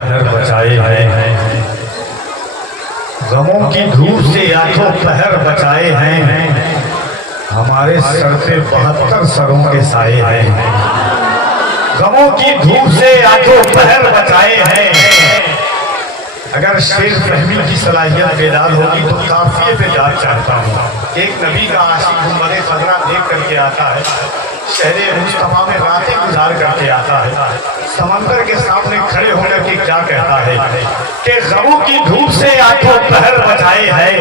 पहर बचाए हैं, गमों की धूप से आठों पहर बचाए हैं, हमारे सर पे 72 सरों के साए हैं। गमों की धूप से आठों पहर बचाए हैं। अगर शेर फहमी की सलाहियत बेदार होगी तो काफिये पे जाना चाहता हूँ। एक नबी का आशिक गुंबद खजरा देख करके आता है, शहर मुस्तफा में रातें गुजार करके आता है, समंदर के सामने खड़े होकर के क्या कहता है कि गमों की धूप से आठों पहर बचाए हैं,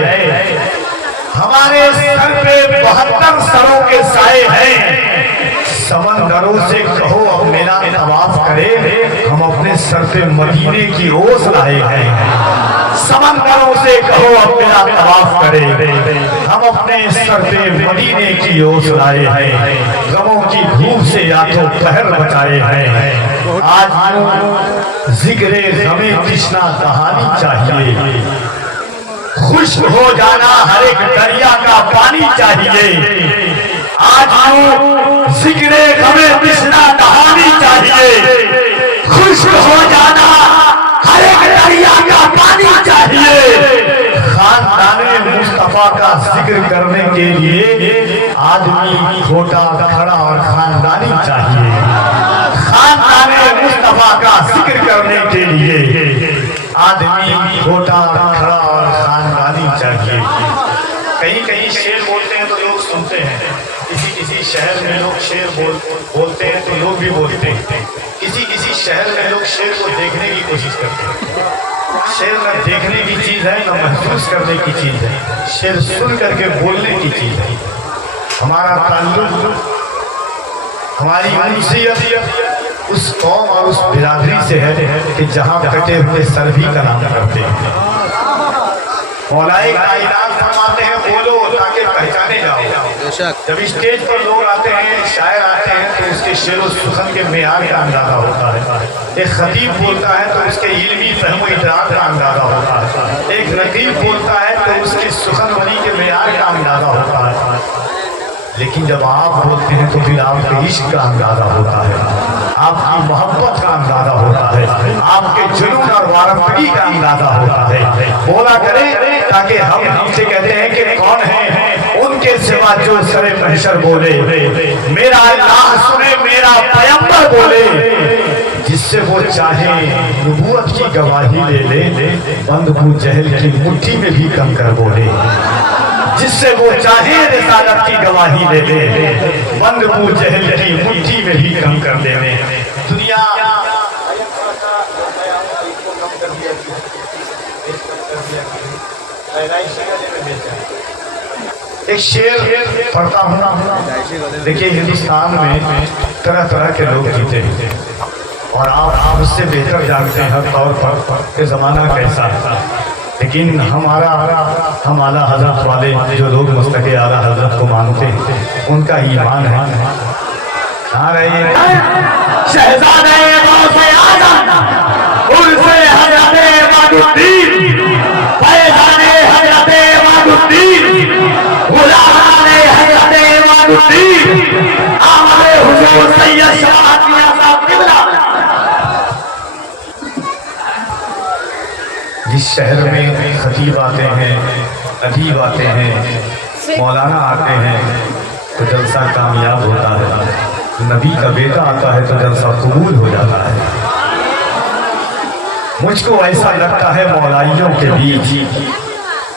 हमारे सर पे 72 सरों के साए हैं। समंदरों से कहो अब मेरा तवाफ करे, हम अपने सर पे मदीने की ओस लाए हैं। समंदरों से कहो अब मेरा तवाफ करे, हम अपने सर पे मदीने की ओस लाए हैं। गमों की धूप से आठों पहर बचाए हैं। आज जिक्रे गमे कृष्णा कहानी चाहिए, खुश्क हो जाना हर एक दरिया का पानी चाहिए। आज जिक्रे गमे कृष्णा कहानी चाहिए, खुश्क हो जाना हर एक दरिया का पानी चाहिए। खानदाने मुस्तफा का जिक्र करने के लिए आदमी छोटा खड़ा और खानदानी चाहिए। खानदाने मुस्तफा का जिक्र करने के लिए आदमी छोटा खड़ा और खानदानी चाहिए। कहीं कहीं शेर बोलते हैं तो लोग सुनते हैं, किसी शहर में लोग शेर बोलते हैं तो लोग भी बोलते हैं, किसी शहर में लोग शेर को देखने की कोशिश करते हैं। शेर न देखने की चीज है न महसूस करने की चीज है, शेर सुन करके बोलने की चीज है। हमारा ताल्लुक, हमारी उनसीयत उस कौम और उस बिरादरी से है कि जहाँ कटे हुए सर भी का नाम करते हैं। मौलाए कायनात फरमाते हैं बोलो ताकि पहचाने जाओ। जब स्टेज पर लोग आते हैं, शायर आते हैं तो उसके शेर व सुखन के मेयार का अंदाजा होता है। एक खतीब बोलता है तो उसके इल्मी फहम इदराक का अंदाजा होता है। एक नकीब बोलता है तो उसके सुखन वली के मेयार का अंदाजा होता है। लेकिन जब आप बोलते हैं तो फिर आपके इश्क का अंदाजा होता है, आपकी मोहब्बत का अंदाजा होता है, आपके जुनून और वारफगी का अंदाजा होता है। बोला करें ताकि हम हमसे कहते हैं कि कौन है उनके सिवा जो सरे महशर बोले, मेरा अल्लाह सुने मेरा पैगंबर बोले, जिससे वो चाहे नबूवत की गवाही ले ले, बंद अबू जहल की मुट्ठी में भी कम कर बोले। जिससे वो चाहे रिसालत की गवाही ले ले, बंद अबू जहल की मुट्ठी में भी कम कर देवे। दुनिया एक शेर पढ़ता हूँ। देखिए हिंदुस्तान में तरह तरह के लोग जीते हैं और आप उससे बेहतर जानते हैं हर तौर पर कि जमाना कैसा है। लेकिन हम आला हजरत वाले जो लोग मुस्तके आला हजरत को मानते हैं उनका ईमान है। आ रही शहजादे गौसे आजम उर्से हजरते वादुद्दीन, फैजाने हजरते वादुद्दीन, गुलामाने हजरते वादुद्दीन, आमदे हुजूर सैयद शफाअत मियां साहब किबला। जिस शहर में खतीब आते हैं, अदीब आते हैं, मौलाना आते हैं तो जलसा कामयाब होता है। नबी का बेटा आता है तो जलसा कबूल हो जाता है। मुझको ऐसा लगता है मौलाइयों के बीच,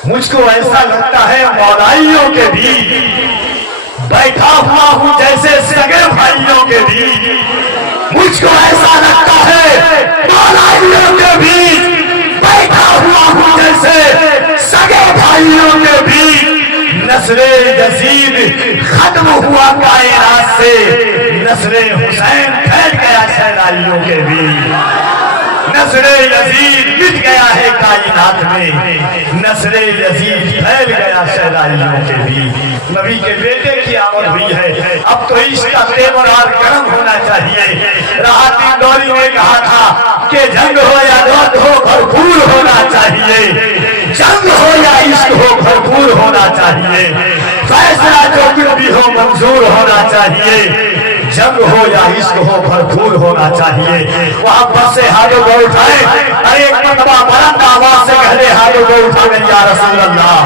मुझको ऐसा लगता है मौलाइयों के बीच बैठा हुआ हूँ जैसे सगे भाइयों के बीच। मुझको ऐसा लगता है मौलाइयों के बीच बैठा हुआ हूँ जैसे सगे भाइयों के बीच। नस्ले यजीद खत्म हुआ कायनात से, नस्ले हुसैन फैल गया शहनाइयों के बीच। नस्ले यजीद मिट गया है कायनात में, नस्ले यजीद फैल गया शहनाइयों के बीच। नबी के बेटे की आमद हुई है, अब तो इश्क का तेवर और गर्म होना चाहिए। राहत दौरी ने कहा था कि जंग हो या दर्द हो भरपूर होना चाहिए, जंग हो या इश्क हो भरपूर होना चाहिए, फैसला जो कुछ भी हो मंजूर होना चाहिए। जंग हो या इश्क हो भरपूर होना चाहिए। वहां पर से हाथों को उठाए एक मरतबा बुलंद आवाज से कहले हाथों को उठा कर या रसूल अल्लाह।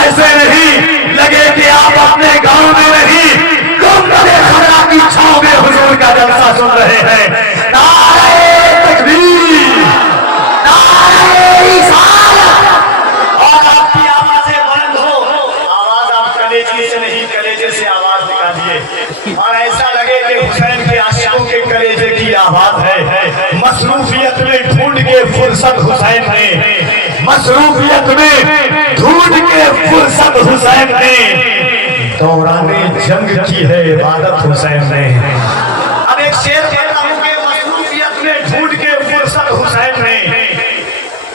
ऐसे नहीं लगे कि आप अपने गांव में नहीं गुंबद खरा की छांव में हुजूर का जलसा सुन रहे हैं। नारे तकबीर, नारे रिसालत। और आपकी आवाजें बुलंद हो, आवाज आप कलेजे से नहीं कलेजे से आवाज निकालिए और ऐसा लगे कि हुसैन के आशिकों के कलेजे की आवाज है। मसरूफियत में ढूंढ के फुर्सत हुसैन ने, मसरूफियत में ढूंढ के फुर्सत हुसैन ने, दौराने जंग की है इबादत हुसैन ने। अब एक शेर कहता हूं कि मसरूफियत में ढूंढ के फुर्सत हुसैन ने,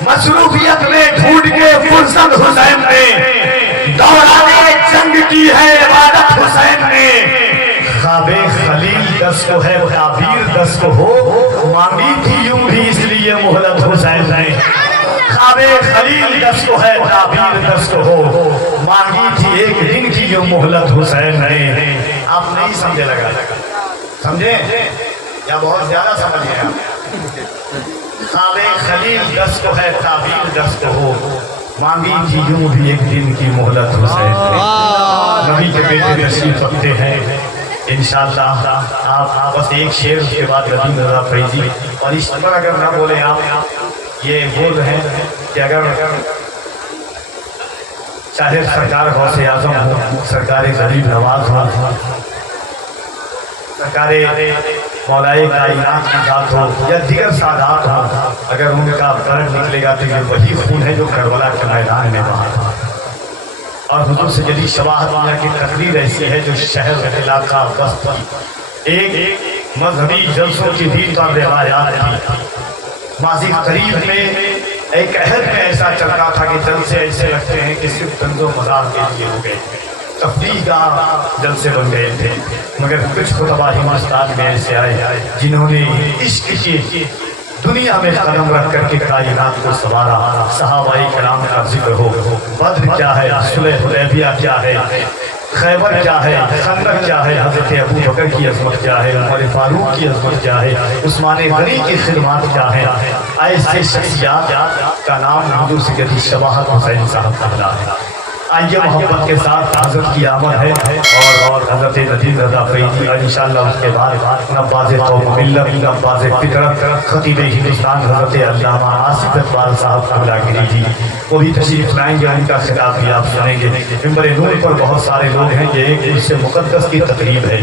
मसरूफियत में ढूंढ के फुर्सत हुसैन ने, दौराने जंग की है इबादत हुसैन ने। ख्वाबे खलील 10 को है ताबीर 10 को हो, मांगी थी यूं भी इसलिए मोहलत हुसैन ने। ख्वाबे खलील 10 को है ताबीर 10 को हो, मांगी थी एक दिन की यूं मोहलत हुसैन ने। आप नहीं समझे लगा, समझे या बहुत ज्यादा समझ गए आप? ख्वाबे खलील 10 को है ताबीर 10 को हो, मांगी थी यूं भी एक दिन की मोहलत हुसैन ने। नबी के बेटे तशरीफ रखते हैं इंशाअल्लाह। आप बस एक शेर उसके बाद नदीम रज़ा फैज़ी। और इस पर अगर ना बोले आप, ये बोल रहे हैं कि अगर चाहे सरकार गौसे आजम हो, सरकार गरीब नवाज हो, सरकार मौलाए कायनात की जात हो या दिगर सादात हो, अगर उनका ब्लड निकलेगा तो ये वही खून है जो करबला के मैदान में बहा था। और हुजूर से जदी शवाहत दुनिया की तकरीर ऐसी है जो शहर इलाका बस्ती एक मजहबी जलसों की भी रिवायात थी। माजी करीब में एक अहद में ऐसा चल रहा था कि जलसे ऐसे लगते हैं कि सिर्फ तंजो मजाक के लिए हो गए, तफरीह का जलसे बन गए थे। मगर कुछ खुतबा हिंदुस्तान में ऐसे आए जिन्होंने इश्क की दुनिया में कदम रख करके कायनात को संवारा। सहाबाई कलाम का जिक्र हो, बद्र क्या है, सुलह हुदैबिया क्या है, खैबर क्या है, खंदक क्या है, हजरत अबू बकर की अजमत क्या है, उमर फारूक की अजमत क्या है, उस्मान गनी की खिदमत क्या है। ऐसे शख्सियत का नाम हुजूर सैयदी शवाहत हुसैन साहब पहला है। आइए मोहब्बत के साथ हजरत की आमद है और हजरत नदीम रज़ा फैज़ी और इंशाअल्लाह उसके बाद नवाज़े कौम मिल्लत, नवाज़े फितरत, खतीब हिंदुस्तान हजरत अल्लामा आसिफ इकबाल साहब क़बलागिरी जी वो भी तशरीफ लाएंगे। उनका खिताब भी आप सुनेंगे। मिंबर नूर पर बहुत सारे लोग हैं, ये एक उससे मुक़द्दस की तकरीब है।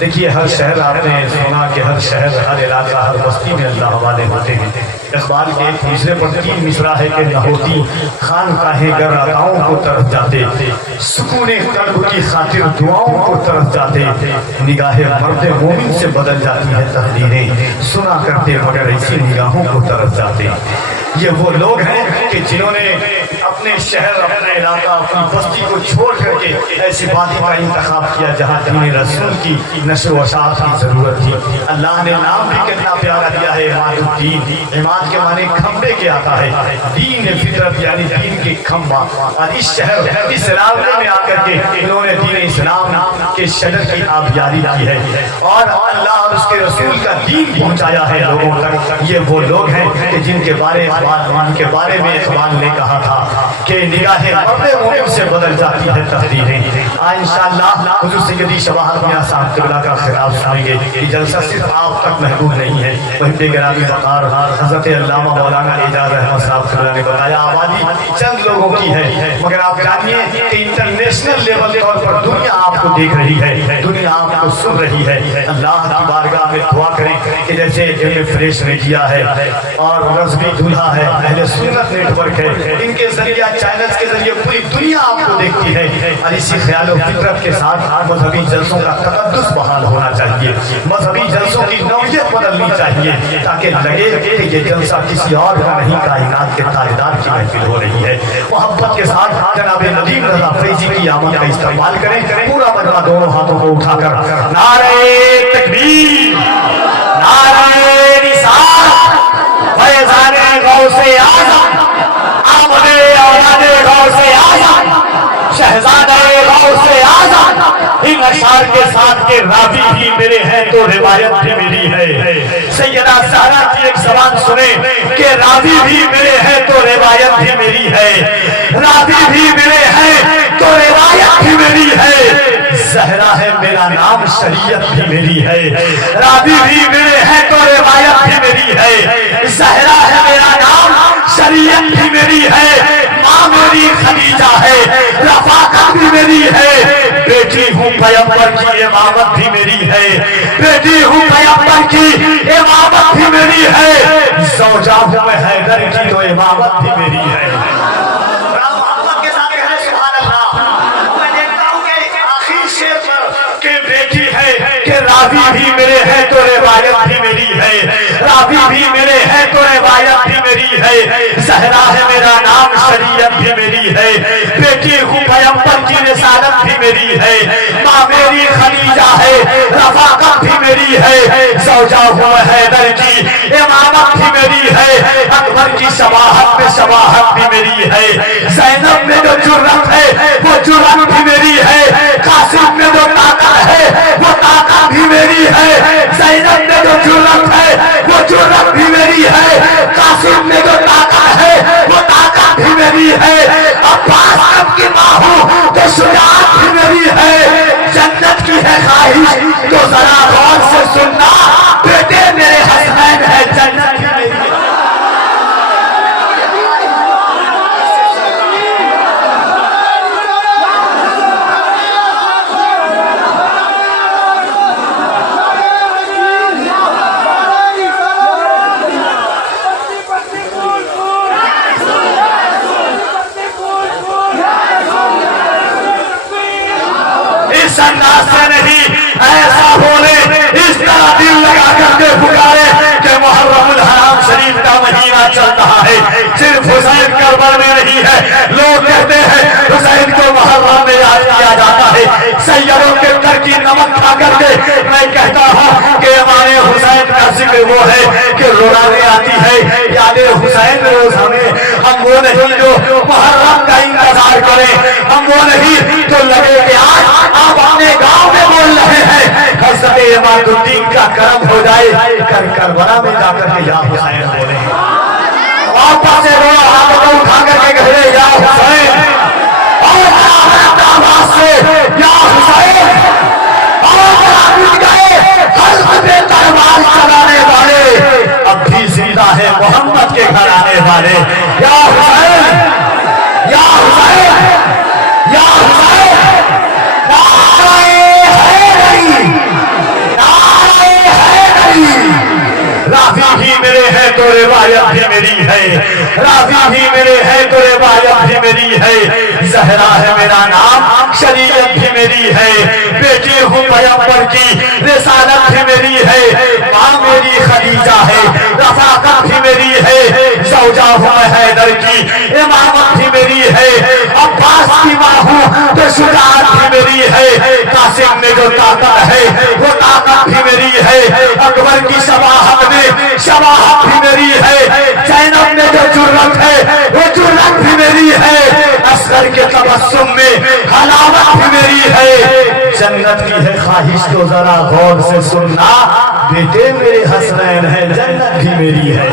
देखिए हर शहर आपने सुना कि हर शहर, हर इलाका, हर बस्ती में अल्लाह वाले होते हैं। इकबाल के एक दूसरे पर 3 मिसरा है कि न होती खान काहे गर अताओं को तरफ जाते, सुकूने कल्ब की खातिर दुआओं को तरफ जाते, निगाहे मर्द मोमिन से बदल जाती है तकदीरें, सुना करते मगर ऐसी निगाहों को तरफ जाते। ये वो लोग हैं कि जिन्होंने अपने शहर, अपना इलाका, अपनी बस्ती को छोड़ करके ऐसी बातों का इंतखाब किया जहाँ दीन रसूल की नशर व शात की जरूरत थी। अल्लाह ने नाम भी कितना प्यारा दिया है, इमादुद्दीन। इमाद के माने खंबे के आता है, दीन फितरत यानी दीन के खंबा। और इस शहर, इस इलाके में आकर के इन्होंने दीन इस्लाम के शजर की आबियारी की है और अल्लाह और उसके रसूल का दीन पहुंचाया है लोगों तक। ये वो लोग हैं कि जिनके बारे में इकबाल ने कहा था कि निगाहें मर्द मोमिन से बदल जाती है तकदीरें। इंशाअल्लाह हुजूर सैयदी शवाहत मियां साहब क़िबला का खिताब सुनेंगे। ये जलसा सिर्फ आप तक महदूद नहीं है, वहीं पे गिरामी वक़ार हज़रत अल्लामा मौलाना एजाज अहमद साहब क़िबला ने बताया आबादी चंद लोगों की है, मगर आप जानिए कि इंटरनेशनल लेवल तौर पर दुनिया आपको देख रही है, दुनिया आपको सुन रही है। अल्लाह की बारगाह में दुआ करें कि जैसे एम फ्रेश ने किया है और रज़वी दूल्हा है, अहले सुन्नत नेटवर्क है, इनके जरिए चैनल्स के जरिए पूरी दुनिया आपको देखती है। और इसी ख्याल और फितरत के साथ मजहबी जलसों का तकद्दुस बहाल होना चाहिए, मजहबी जलसों की नौयत बदलनी चाहिए ताकि लगे कि ये जलसा किसी और का नहीं, कायनात के ताजदार की महफिल हो रही है। मोहब्बत के साथ जनाब नदीम रज़ा फैज़ी की आमद का इस्तेमाल करें। पूरा मजमा दोनों हाथों को उठाकर नारे तकबीर, नारे रिसालत, फैज़ाने गौसे आज़म, आमदे औलादे गौसे आज़म, शहज़ादे गौसे आज़म। इन अशार के साथ के रावी भी मेरे हैं तो रिवायत भी मेरी है। सैयदा ज़हरा की एक ज़बान सुने कि रावी भी मेरे हैं तो रिवायत भी मेरी है, रावी भी मेरे हैं तो रिवायत भी मेरी है, ज़हरा है मेरा नाम शरीयत भी मेरी है, रावी भी मेरे हैं तो रिवायत भी मेरी है, ज़हरा है मेरा नाम शरीयत भी मेरी है, माँ मेरी खदीजा है, रफ़ाकत भी मेरी है, बेटी हूँ पैगंबर की इमामत भी मेरी है, बेटी हूँ पैगंबर की इमामत भी मेरी है, ज़ौजा हूँ मैं हैदर की तो इमामत भी मेरी है। मोहम्मद के साथ है सुभान अल्लाह। मैं देखता हूँ कि आखिर शेर पर कि बेटी है कि रावी भी मेरे हैं तो रिवायत भी मेरी है, रावी भी मेरे हैं तो रिवायत भी मेरी है, ज़हरा है मेरा नाम शरीयत भी मेरी है, बेटी हूँ पैगंबर की रिसालत भी मेरी है, माँ मेरी खदीजा है, रफ़ाकत भी मेरी है, ज़ौजा हूँ हैदर की इमामत भी मेरी है, अकबर की शबाहत में शबाहत भी मेरी है, ज़ैनब में जो जुर्रत है वो जुर्रत भी मेरी है, कासिम में जो ताकत है वो ताकत भी मेरी है, ज़ैनब में जो जुर्रत है वो जुर्रत भी मेरी है, कासिम में जो ताकत है वो ताकत भी मेरी है, अब्बास अब की माँ हूँ तो शुजाअत भी मेरी है, जन्नत की है ख्वाहिश तो जरा गौर से सुनना, बेटे मेरे हसनैन है जन्नत भी मेरी है। इस अंदाज से नहीं, ऐसा बोले, इस तरह दिल लगा करके पुकारे कि मुहर्रमुल हराम शरीफ का महीना चल रहा है, सिर्फ हुसैन करबल में नहीं है, लोग कहते हैं हुसैन को मुहर्रम में याद किया जाता है, सैयदों के घर की नमक खा करके मैं कहता हूँ कि हमारे हुसैन का जिक्र वो है कि रोज़ाने आती है याद हुसैन रोज हमें, हम वो नहीं जो मुहर्रम का इंतजार करें, हम वो नहीं जो लगे कि आज आप अपने गांव में बोल रहे हैं हज़रत इमामुद्दीन का करम हो जाए, करबला में जाकर के या हुसैन बोले, वापस से वो हाथ को उठा करके कहे या हुसैन, और आवाज से या हुसैन, और गए हल्क पे तलवार चलाने वाले अब भी जिंदा है मोहम्मद के घर आने वाले, या हुसैन, या हुसैन, या हुसैन, रावी भी मेरे हैं तो रिवायत भी मेरी है, रावी भी मेरे हैं तो रिवायत भी मेरी है, ज़हरा है मेरा नाम शरीयत भी मेरी है, बेटी हूँ पैगंबर की रिसालत भी मेरी है, माँ मेरी खदीजा है, रफ़ाकत भी मेरी है, ज़ौजा हूँ हैदर की इमामत भी मेरी है, अब्बास की माँ हूँ तो शुजाअत भी मेरी है, कासिम में जो ताकत है वो ताकत भी मेरी है, अकबर की शबाहत में शबाहत भी मेरी है, ज़ैनब में जो जुर्रत है वो जुर्रत भी मेरी है, असगर के तबस्सुम में हलावत भी मेरी है, जन्नत की है ख्वाहिश तो जरा गौर से सुनना, बेटे मेरे हसनैन है जन्नत भी मेरी है।